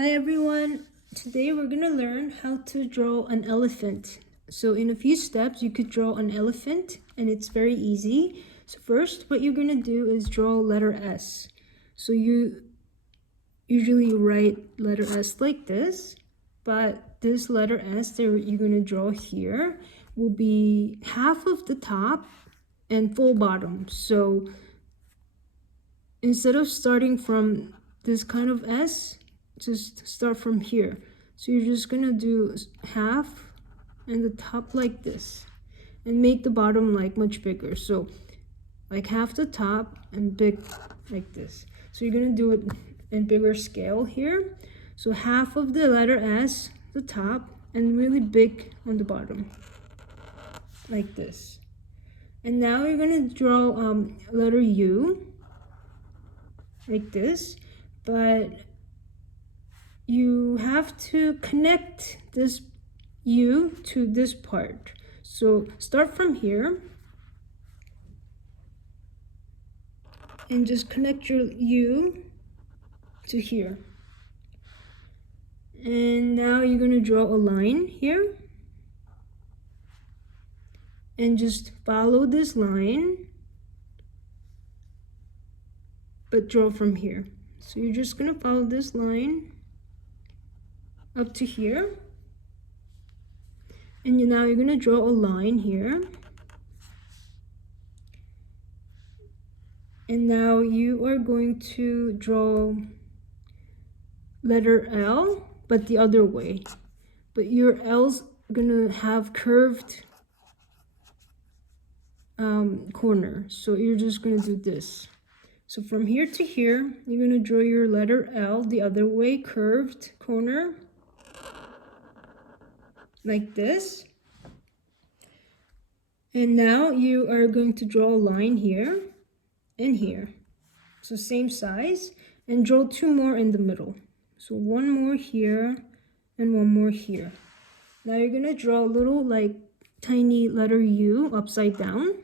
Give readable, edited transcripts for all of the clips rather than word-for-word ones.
Hi everyone! Today we're going to learn how to draw an elephant. So in a few steps you could draw an elephant and it's very easy. So first what you're going to do is draw letter S. So you usually write letter S like this, but this letter S that you're going to draw here will be half of the top and full bottom. So instead of starting from this kind of S, just start from here. So you're just gonna do half and the top like this and make the bottom like much bigger. So like half the top and big like this. So you're gonna do it in bigger scale here. So half of the letter S, the top, and really big on the bottom like this. And now you're gonna draw letter U like this, but you have to connect this U to this part. So start from here and just connect your U to here. And now you're going to draw a line here and just follow this line, but draw from here. So you're just going to follow this line up to here, and now you're going to draw a line here, and now you are going to draw letter L, but the other way, but your L's gonna have curved corner, so you're just gonna do this. So from here to here you're gonna draw your letter L the other way, curved corner like this. And now you are going to draw a line here and here, so same size, and draw two more in the middle. So one more here and one more here. Now you're gonna draw a little like tiny letter U upside down.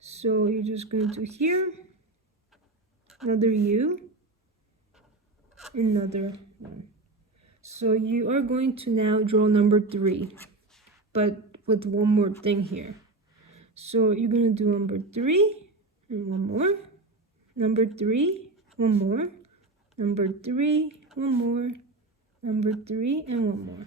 So you're just gonna do here, another U, another one. So you are going to now draw number 3, but with one more thing here. So you're gonna do number 3 and one more, number 3, one more, number 3, one more, number 3, and one more.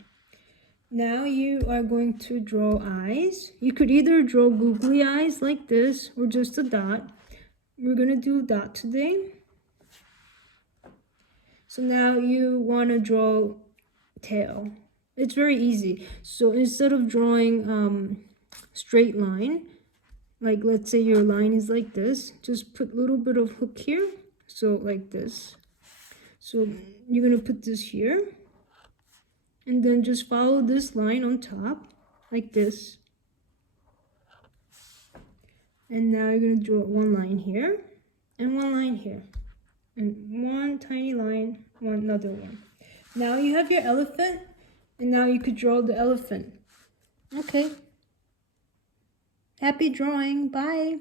Now you are going to draw eyes. You could either draw googly eyes like this or just a dot. We're gonna do a dot today. So now you want to draw tail. It's very easy. So instead of drawing straight line, like let's say your line is like this, just put a little bit of hook here, so like this. So you're gonna put this here, and then just follow this line on top like this. And now you're gonna draw one line here and one line here, and one tiny line, another one. Now you have your elephant, and now you could draw the elephant. Okay. Happy drawing. Bye.